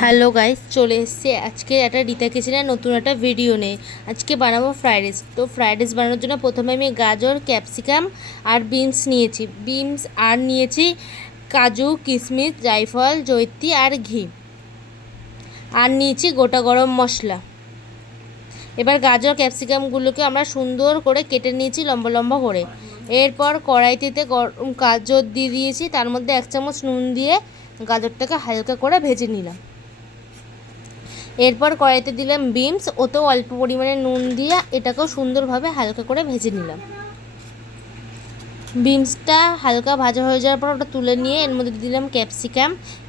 Hello guys, চলে এসেছি আজকে একটা রিতা কিচেনের নতুন একটা ভিডিও নিয়ে। আজকে বানাবো ফ্রাইড রাইস। তো ফ্রাইড রাইস বানানোর জন্য প্রথমে আমি গাজর, ক্যাপসিকাম আর বিনস নিয়েছি কাজু, কিশমিশ, জায়ফল, জয়িত্রী আর ঘি, আর নিয়েছি গোটা গরম মশলা। এবার গাজর ক্যাপসিকামগুলোকে আমরা সুন্দর করে কেটে নিয়েছি লম্বা লম্বা করে। এরপর কড়াইতে গাজর দিয়ে দিয়েছি, তার মধ্যে 1 চামচ নুন দিয়ে গাজরটাকে হালকা করে ভেজে নিলাম। এরপর কড়াইতে দিলাম বিনস, ওতেও অল্প পরিমাণে নুন দিয়ে এটাকেও সুন্দরভাবে হালকা করে ভেজে নিলাম। বিনসটা হালকা ভাজা হয়ে যাওয়ার পর ওটা তুলে নিয়ে এর মধ্যে দিলাম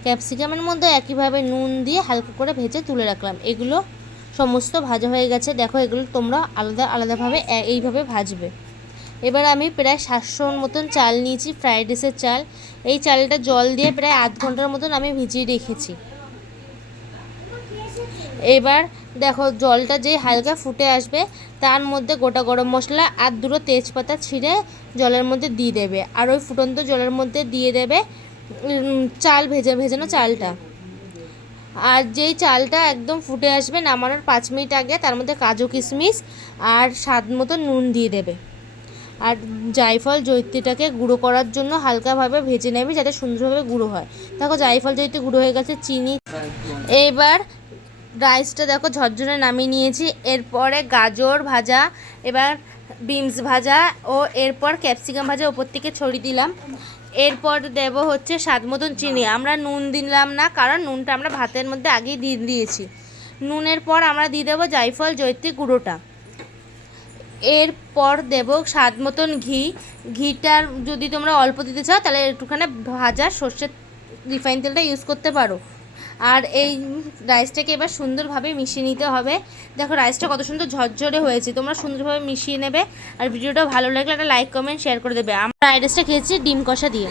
ক্যাপসিকামের মধ্যে একইভাবে নুন দিয়ে হালকা করে ভেজে তুলে রাখলাম। এগুলো সমস্ত ভাজা হয়ে গেছে। দেখো, এগুলো তোমরা আলাদা আলাদাভাবে এইভাবে ভাজবে। এবার আমি প্রায় 700 মতন চাল নিয়েছি, ফ্রাইড রাইসের চাল। এই চালটা জল দিয়ে প্রায় আধ ঘন্টার মতন আমি ভিজিয়ে রেখেছি। এবার দেখো, জলটা যেই হালকা ফুটে আসবে তার মধ্যে গোটা গরম মশলা আর 2টো তেজপাতা ছিঁড়ে জলের মধ্যে দিয়ে দেবে, আর ওই ফুটন্ত জলের মধ্যে দিয়ে দেবে ভেজানো চালটা। আর যেই চালটা একদম ফুটে আসবে নামানোর 5 মিনিট আগে তার মধ্যে কাজু, কিশমিশ আর স্বাদ মতো নুন দিয়ে দেবে। আর জায়ফল, জয়িত্রীটাকে গুঁড়ো করার জন্য হালকাভাবে ভেজে নেবে যাতে সুন্দরভাবে গুঁড়ো হয়। দেখো, জায়ফল, জয়িত্রী গুঁড়ো হয়ে গেছে। চিনি। এবার রাইসটা দেখো ঝরঝরে নামিয়ে নিয়েছি। এরপরে গাজর ভাজা, এবার বিনস ভাজা ও এরপর ক্যাপসিকাম ভাজা ওপর থেকে ছড়িয়ে দিলাম। এরপর দেব হচ্ছে স্বাদ মতন চিনি। আমরা নুন দিলাম না, কারণ নুনটা আমরা ভাতের মধ্যে আগেই দিয়ে দিয়েছি। নুনের পর আমরা দিয়ে দেবো জায়ফল, জয়িত্রী গুঁড়োটা। এরপর দেব স্বাদ মতন ঘিটার যদি তোমরা অল্প দিতে চাও তাহলে একটুখানি ভাজা সর্ষের রিফাইন তেলটা ইউজ করতে পারো। আর এই রাইসটাকে এবার সুন্দরভাবে মিশিয়ে নিতে হবে। দেখো, রাইসটা কত সুন্দর ঝরঝরে হয়েছে। তোমরা সুন্দরভাবে মিশিয়ে নেবে। আর ভিডিওটা ভালো লাগলে একটা লাইক, কমেন্ট, শেয়ার করে দেবে। আমরা ফ্রাইড রাইসটা খেয়েছি ডিম কষা দিয়ে।